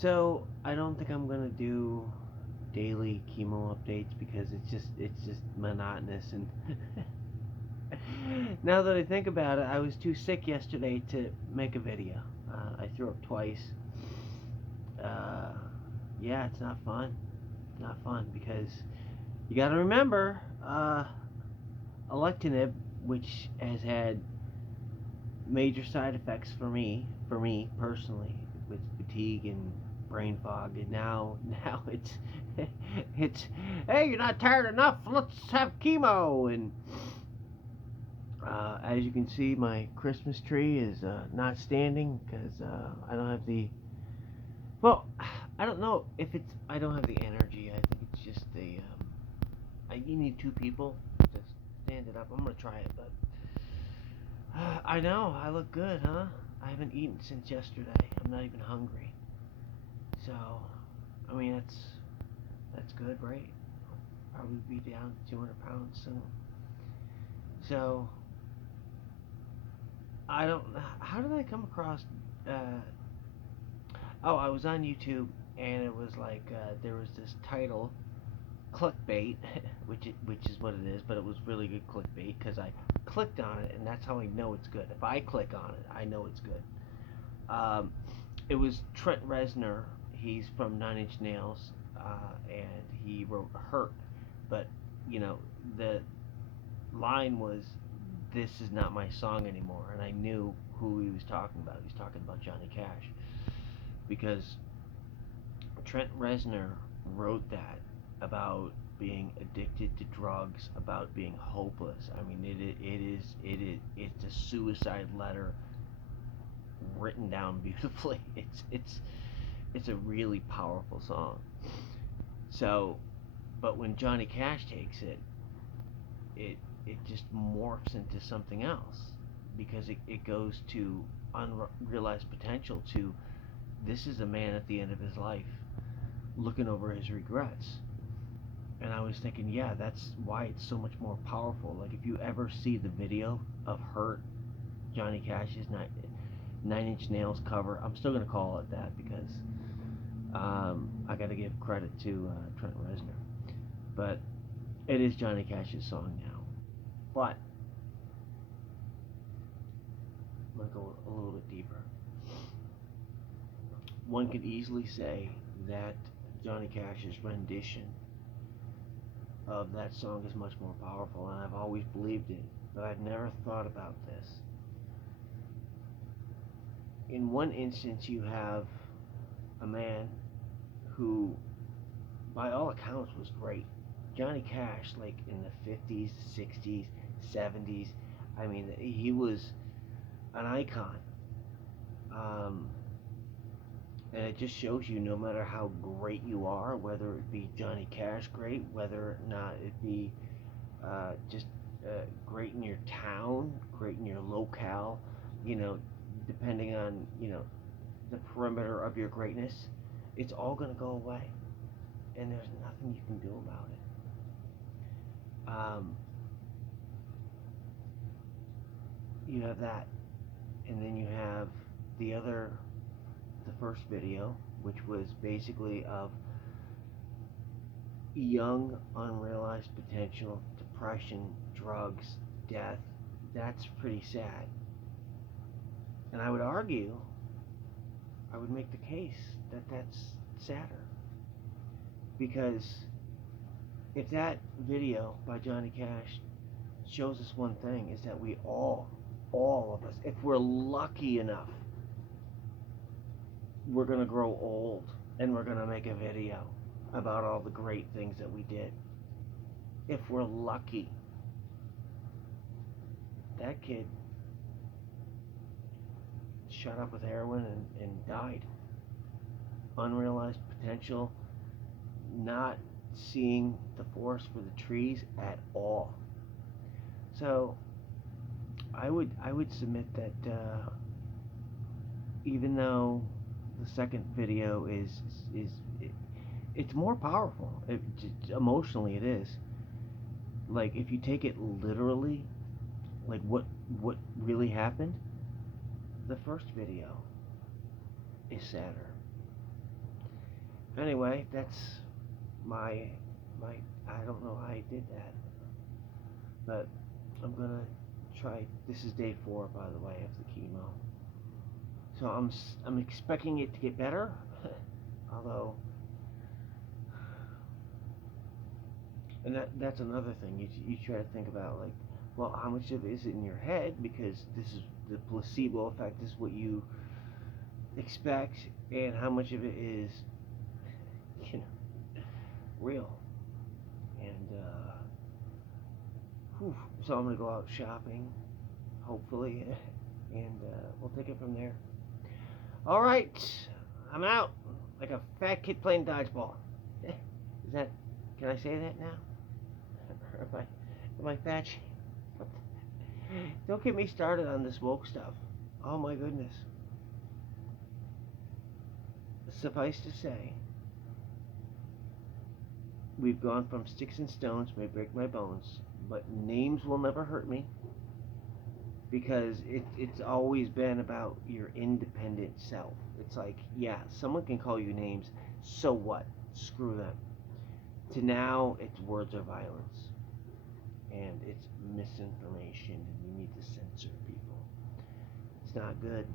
So I don't think I'm gonna do daily chemo updates because it's just monotonous. And now that I think about it, I was too sick yesterday to make a video. I threw up twice. Uh, yeah, it's not fun. Not fun because you got to remember, alectinib, which has had major side effects for me personally, with fatigue and brain fog. And now it's it's hey, you're not tired enough. Let's have chemo. And as you can see, my Christmas tree is not standing because I don't have the well. I don't know if it's I don't have the energy. I think it's just you need two people to stand it up. I'm gonna try it, but I know I look good, huh? I haven't eaten since yesterday. I'm not even hungry. So, I mean that's good, right? I'll probably be down 200 pounds soon. So I don't. How did I come across? Uh, oh, I was on YouTube and it was like there was this title, clickbait, which is what it is, but it was really good clickbait because I clicked on it and that's how I know it's good. If I click on it, I know it's good. Um, it was Trent Reznor. He's from Nine Inch Nails, and he wrote "Hurt," but the line was, "This is not my song anymore," and I knew who he was talking about. He was talking about Johnny Cash because Trent Reznor wrote that about being addicted to drugs, about being hopeless. I mean, it's a suicide letter written down beautifully. It's a really powerful song. So, but when Johnny Cash takes it, it it just morphs into something else because it goes to unrealized potential. To this is a man at the end of his life looking over his regrets. And I was thinking, yeah, that's why it's so much more powerful. Like if you ever see the video of "Hurt," Johnny Cash's Nine Inch Nails cover, I'm still gonna call it that because I got to give credit to Trent Reznor, but it is Johnny Cash's song now. But I'm gonna go a little bit deeper. One could easily say that Johnny Cash's rendition of that song is much more powerful, and I've always believed it, but I've never thought about this. In one instance, you have a man who, by all accounts, was great. Johnny Cash, like in the 50s, 60s, 70s, I mean, he was an icon. Um, and it just shows you no matter how great you are, whether it be Johnny Cash great, whether or not it be just great in your town, great in your locale, you know, depending on, the perimeter of your greatness, it's all going to go away. And there's nothing you can do about it. You have that. And then you have the other, the first video, which was basically of young, unrealized potential, depression, drugs, death. That's pretty sad. And I would argue, I would make the case that that's sadder. Because if that video by Johnny Cash shows us one thing, is that we all of us, if we're lucky enough, we're going to grow old and we're going to make a video about all the great things that we did. If we're lucky. That kid shut up with heroin and died. Unrealized potential, not seeing the forest for the trees at all. So I would submit that even though the second video is it, it's more powerful. Emotionally, it is. Like if you take it literally, like what really happened, the first video is sadder. Anyway, that's my my. I don't know how I did that, but I'm gonna try. This is day 4, by the way, of the chemo. So I'm expecting it to get better, although, and that's another thing. You try to think about, like, well, how much of it is in your head, because this is the placebo effect. This is what you expect, and how much of it is, you know, real. And so I'm gonna go out shopping, hopefully, and we'll take it from there. All right, I'm out like a fat kid playing dodgeball. Is that? Can I say that now? Am I fat? Don't get me started on this woke stuff. Oh my goodness. Suffice to say, we've gone from sticks and stones may break my bones, but names will never hurt me, because it's always been about your independent self. It's like, yeah, someone can call you names, so what? Screw them. To now, it's words of violence, and it's misinformation, and we need to censor people. It's not good.